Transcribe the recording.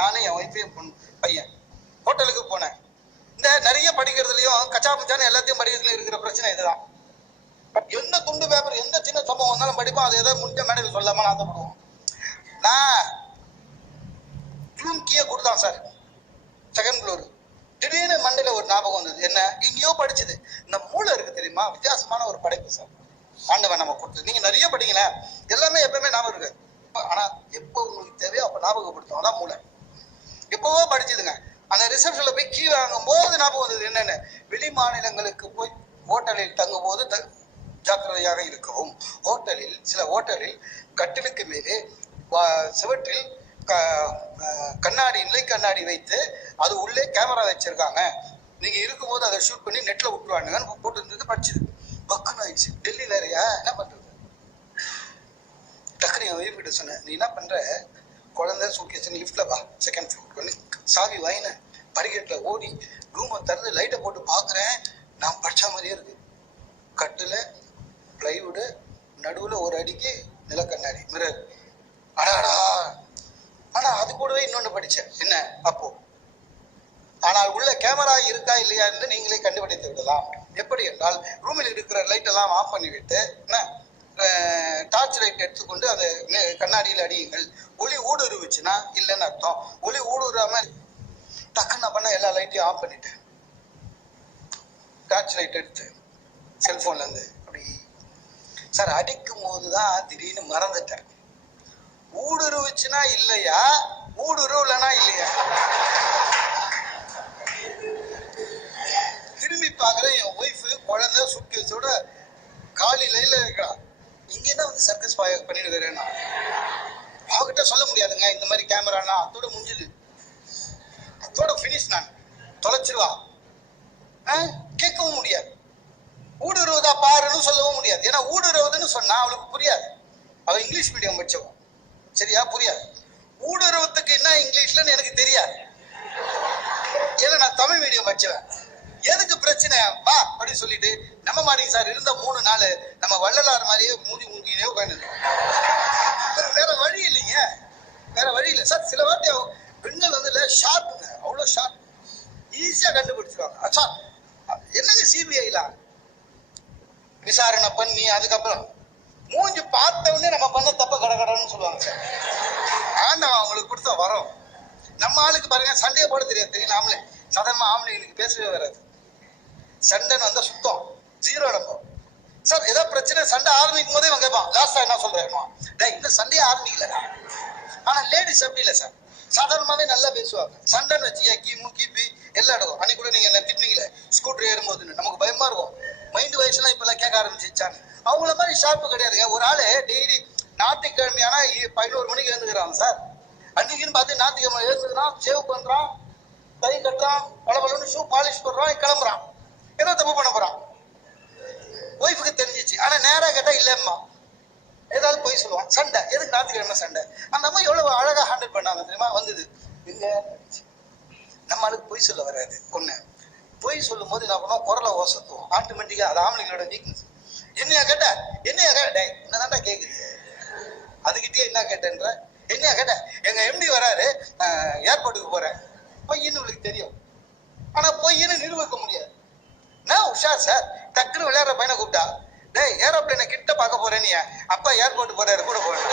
நானே என் ஒய்ஃபு என் பையன் ஹோட்டலுக்கு போனேன். இந்த நிறைய படிக்கிறதுலையும் கச்சா முச்சான எல்லாத்தையும் படிக்கிறதுல இருக்கிற பிரச்சனை இதுதான். என்ன துண்டு பேப்பர் எந்த சின்ன சம்பவம் வந்தாலும் படிப்போம். அது ஏதாவது முடிஞ்ச மேடையில் சொல்லாமல் ஆசைப்படுவோம். நான் கீழே கொடுத்தான் சார், செகண்ட் ஃப்ளோர். திடீர்னு மண்டையில ஒரு ஞாபகம் வந்தது. என்ன, எங்கேயோ படிச்சது. இந்த மூளை இருக்கு தெரியுமா, வித்தியாசமான ஒரு படைப்பு சார் ஆண்டவன் நம்ம கொடுத்தது. நீங்க நிறைய படிங்களேன், எல்லாமே எப்பவுமே ஞாபகம் இருக்காது. ஆனா எப்போ உங்களுக்கு தேவையோ அப்ப ஞாபகப்படுத்தும். அதான் மூளை. எப்பவோ படிச்சதுங்க. அந்த ரிசப்ஷன்ல போய் கீ வாங்கும் போது ஞாபகம் வந்தது. என்னன்னு, வெளி மாநிலங்களுக்கு போய் ஹோட்டலில் தங்கும் போது ஜாக்கிரதையாக இருக்கவும். ஹோட்டலில் சில ஹோட்டலில் கட்டிலுக்கு மேலே சிவற்றில் கண்ணாடி, நிலை கண்ணாடி வைத்து அது உள்ளே கேமரா வச்சிருக்காங்க. நீங்க இருக்கும்போது அதை ஷூட் பண்ணி நெட்ல விட்டுருவானுங்கன்னு போட்டு இருந்தது. படிச்சது பக்குன்னு ஆயிடுச்சு. டெல்லி வேறையா, என்ன பண்றது? டக்குனு என் ஒய்ஃப் கிட்ட சொன்னேன், நீ என்ன பண்ற, குழந்தை சூட்கேஸ் லிஃப்ட்ல வா, செகண்ட் ஃப்ளோர் பண்ணி சாவி வாங்கினேன். படிக்கட்டுல ஓடி ரூமை திறந்து லைட்டை போட்டு பாக்குறேன். நான் படிச்ச மாதிரியே இருக்கு. கட்டுல பிளைவுடு, நடுவுல ஒரு அடிக்கு நிலக்கண்ணாடி மிரர். அடாடா. ஆனா அது கூடவே இன்னொன்னு படிச்சேன். என்ன அப்போ, ஆனால் உள்ள கேமரா இருக்கா இல்லையா என்று நீங்களே கண்டுபிடித்து விடலாம். எப்படி என்றால், ரூமில் இருக்கிற லைட் எல்லாம் ஆஃப் பண்ணிவிட்டு டார்ச் லைட் எடுத்துக்கொண்டு அந்த கண்ணாடியில் அடியுங்கள். ஒளி ஊடுருவுச்சுன்னா இல்லைன்னு அர்த்தம். ஒளி ஊடுருவாம டக்குன்னு பண்ண எல்லா லைட்டையும் ஆஃப் பண்ணிட்டேன். டார்ச் லைட் எடுத்து செல்போன்ல இருந்து அப்படி சார் அடிக்கும் போதுதான் திடீர்னு மறந்துட்டேன். ஊடுருவுச்சுன்னா இல்லையா, ஊடுருவலனா இல்லையா? திரும்பி பார்க்குறேன், என் ஒய்ஃபு குழந்தை சூட்கேஸோட காலி லைன்ல இருக்கா. இங்க என்ன வந்து சர்க்கஸ் பண்ணிட்டு வரேன். அவகிட்ட சொல்ல முடியாதுங்க இந்த மாதிரி கேமரானா. அதோட முடிஞ்சுது, அதோட பினிஷ். நான் தொலைச்சிருவா, கேட்கவும் முடியாது. ஊடுருவதா பாருன்னு சொல்லவும் முடியாது. ஏன்னா ஊடுருவதுன்னு சொன்னா அவளுக்கு புரியாது. அவ இங்கிலீஷ் மீடியம் படிச்சவன், சரியா, புரியாது. ஊடுருவத்துக்கு என்ன இங்கிலீஷ்லன்னு எனக்கு தெரியாது. ஏன்னா நான் தமிழ் மீடியம் படிச்சவன். எதுக்கு பிரச்சனை வா அப்படின்னு சொல்லிட்டு நம்ம மாட்டீங்க சார். இருந்த 3 நாள் நம்ம வள்ளலார் மாதிரியே மூடினே உட்காந்து. வேற வழி இல்லைங்க, வேற வழி இல்லை சார். சில வாட்டி பெண்கள் வந்து ஷார்ப்புங்க, அவ்வளோ ஷார்ப், ஈஸியா கண்டுபிடிச்சிருவாங்க. சார் என்னங்க சிபிஐல விசாரணை பண்ணி அதுக்கப்புறம் மூஞ்சி பார்த்தவொடனே நம்ம பண்ண தப்ப கடகடன்னு சொல்லுவாங்க சார். ஆண்டவன் அவங்களுக்கு கொடுத்த வரோம். நம்ம ஆளுக்கு பாருங்க, சண்டையை போட தெரியாது. தெரியும் ஆம்பளை, சாதாரணமா ஆம்பளைங்களுக்கு பேசவே வராது. சண்டைன்னு வந்தா சுத்தம் ஜீரோ நம்ம சார். ஏதாவது பிரச்சனை சண்டை ஆரம்பிக்கும் போதே இவன் கேட்பான், லாஸ்டா என்ன சொல்றேன், இன்னும் சண்டையே ஆரம்பிக்கல. ஆனா லேடிஸ் அப்படி இல்லை சார், சாதாரணமாவே நல்லா பேசுவாங்க. சண்டைன்னு வச்சு கீமு கீப்பி எல்லாம் இடக்கும். அன்னைக்கு கூட நீங்க என்ன திட்டினீங்களே ஸ்கூட்டர் ஏறும்போதுன்னு, நமக்கு பயமா இருக்கும். மைண்ட் வயசுலாம் இப்ப எல்லாம் கேட்க ஆரம்பிச்சிச்சாங்க. அவங்கள மாதிரி ஷார்ப்பு கிடையாதுங்க. ஒரு ஆளு டெய்லி ஞாயிற்றுக்கிழமையானா 11 மணிக்கு எழுந்துக்கிறாங்க சார். அன்னைக்குன்னு பார்த்து ஞாயிற்றுக்கிழமை எழுந்துக்கிறான், சேவ் பண்றான், கை கட்டுறான், பளபளன்னு ஷூ பாலிஷ் பண்றான், கிளம்புறான். ஏதோ தப்பு பண்ண போறான். ஒய்ஃபுக்கு தெரிஞ்சிச்சு. ஆனா நேரா கேட்டா இல்லம்மா, ஏதாவது போய் சொல்லுவான். சண்டை எதுக்கு ஞாயிற்றுக்கிழமை சண்டை? அந்த அம்மா எவ்வளவு அழகா ஹேண்டில் பண்ணாங்க தெரியுமா. வந்தது எங்க நம்ம ஆளுக்கு பொய் சொல்ல வராது. ஒண்ணு பொய் சொல்லும் போது என்ன பண்ணுவோம், குரலை ஓசத்துவோம் ஆட்டோமேட்டிக்கா. அது ஆம்பளைங்களோட வீக்னஸ். என்னையா கேட்ட, என்னையா கேட்ட, என்னதான்டா கேக்குது, அதுகிட்டயே என்ன கேட்டேன்ற, என்னையா கேட்ட, எங்க எம்டி வராரு, ஏர்போர்ட்டுக்கு போறேன். பொய்ன்னு உங்களுக்கு தெரியும், ஆனா பொய்ன்னு நிரூபிக்க முடியாது. நான் உஷார் சார். டக்குன்னு விளையாடுற பையனை கூப்பிட்டா, டேய் ஏரோப்ளைனை கிட்ட பார்க்க போறேன், நீ அப்பா ஏர்போர்ட் போறாரு கூட போறேன்.